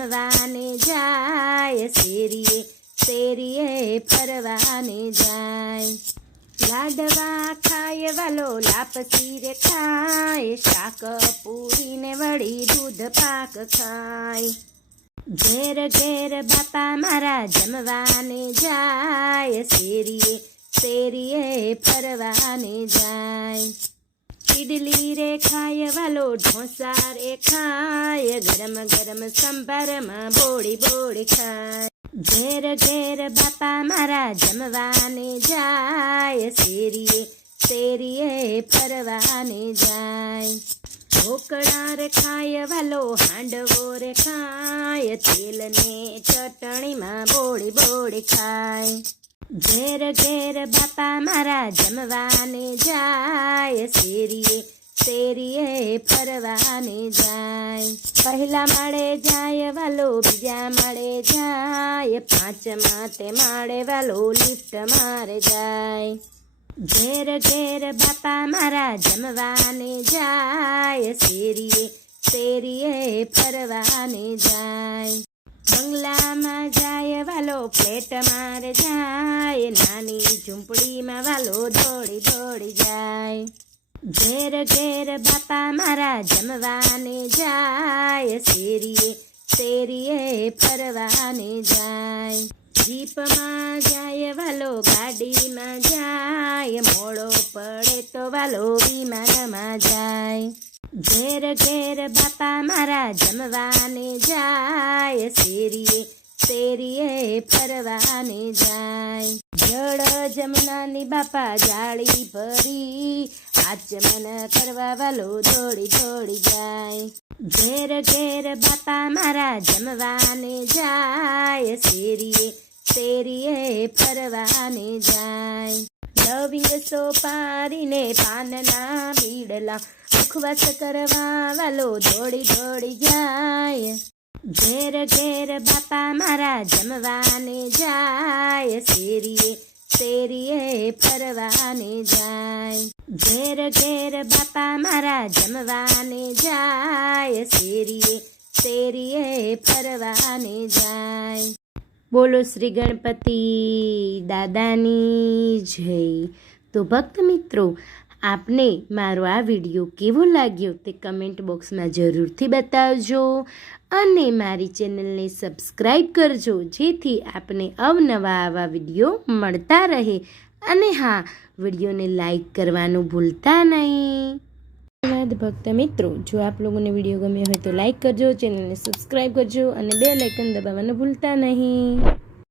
જમવાને જાય, શેરીએ શેરીએ ફરવાને જાય. લાડવા ખાય વાલો લાપસી રે ખાય, શાક પૂરીને વળી દૂધ પાક ખાય. ઘેર ઘેર બાપા મારા જમવાને જાય, શેરીએ શેરીએ ફરવાને જાય. ઇડલી રે ખાય વાલો ઢોસા રે ખાય, ગરમ ગરમ સંભારમાં બોળી બોળી ખાય. ઘેર ઘેર બાપા મારા જમવાને જાય, શેરીએ શેરીએ ફરવાને જાય. ઢોકળા રે ખાય વાલો હાંડવો રે ખાય, તેલ ને ચટણીમાં બોળી બોળી ખાય. ઘેર ઘેર બાપા મારા જમવાને જાય, શેરીએ શેરીએ ફરવાને જાય. પહેલા માળે જાય વાલો બીજા માળે જાય, પાંચમા તે માળે વાલો લિફ્ટ મારે જાય. ઘેર ઘેર બાપા મારા જમવાને જાય, શેરીએ શેરીએ ફરવાને જાય. બંગલામાં જાય વાલો ફ્લેટ મારે જાય, નાની ઝૂંપડીમાં વાલો દોડી દોડી જાય. ઘેર ઘેર બાપા મારા જમવાને જાય, શેરીએ શેરીએ ફરવાને જાય. જીપમાં જાય વાલો ગાડીમાં જાય, મોડો પડે તો વાલો વિમાનમાં જાય. ઘેર ઘેર બાપા મારા જમવાને જાય, શેરીએ શેરીએ ફરવાને જાય. જળ જમનાની બાપા જાળી ભરી, આચમન કરવા વાલો દોડી દોડી જાય. ઘેર ઘેર બાપા મારા જમવાને જાય, શેરીએ શેરીએ ફરવાને જાય. લવિંગ સોપારીને પાનના બીડલા, મુખવાસ કરવા વાલો દોડી દોડી જાય. ઘેર ઘેર બાપા મારા જમવાને જાય, શેરીએ શેરીએ ફરવાને જાય. ઘેર ઘેર બાપા મારા જમવાને જાય, શેરીએ શેરીએ ફરવાને જાય. બોલો શ્રી ગણપતિ દાદાની જય. તો ભક્ત મિત્રો, આપને મારો આ વિડીયો કેવો લાગ્યો તે કમેન્ટ બોક્સમાં જરૂરથી બતાવજો, અને મારી ચેનલને સબસ્ક્રાઈબ કરજો, જેથી આપને અવનવા આવા વિડીયો મળતા રહે. અને હા, વિડીયોને લાઈક કરવાનું ભૂલતા નહીં. ધન્યવાદ ભક્ત મિત્રો. જો આપ લોકોને વિડીયો ગમ્યો હોય તો લાઈક કરજો, ચેનલને સબસ્ક્રાઈબ કરજો અને બેલ આઇકન દબાવવાનું ભૂલતા નહીં.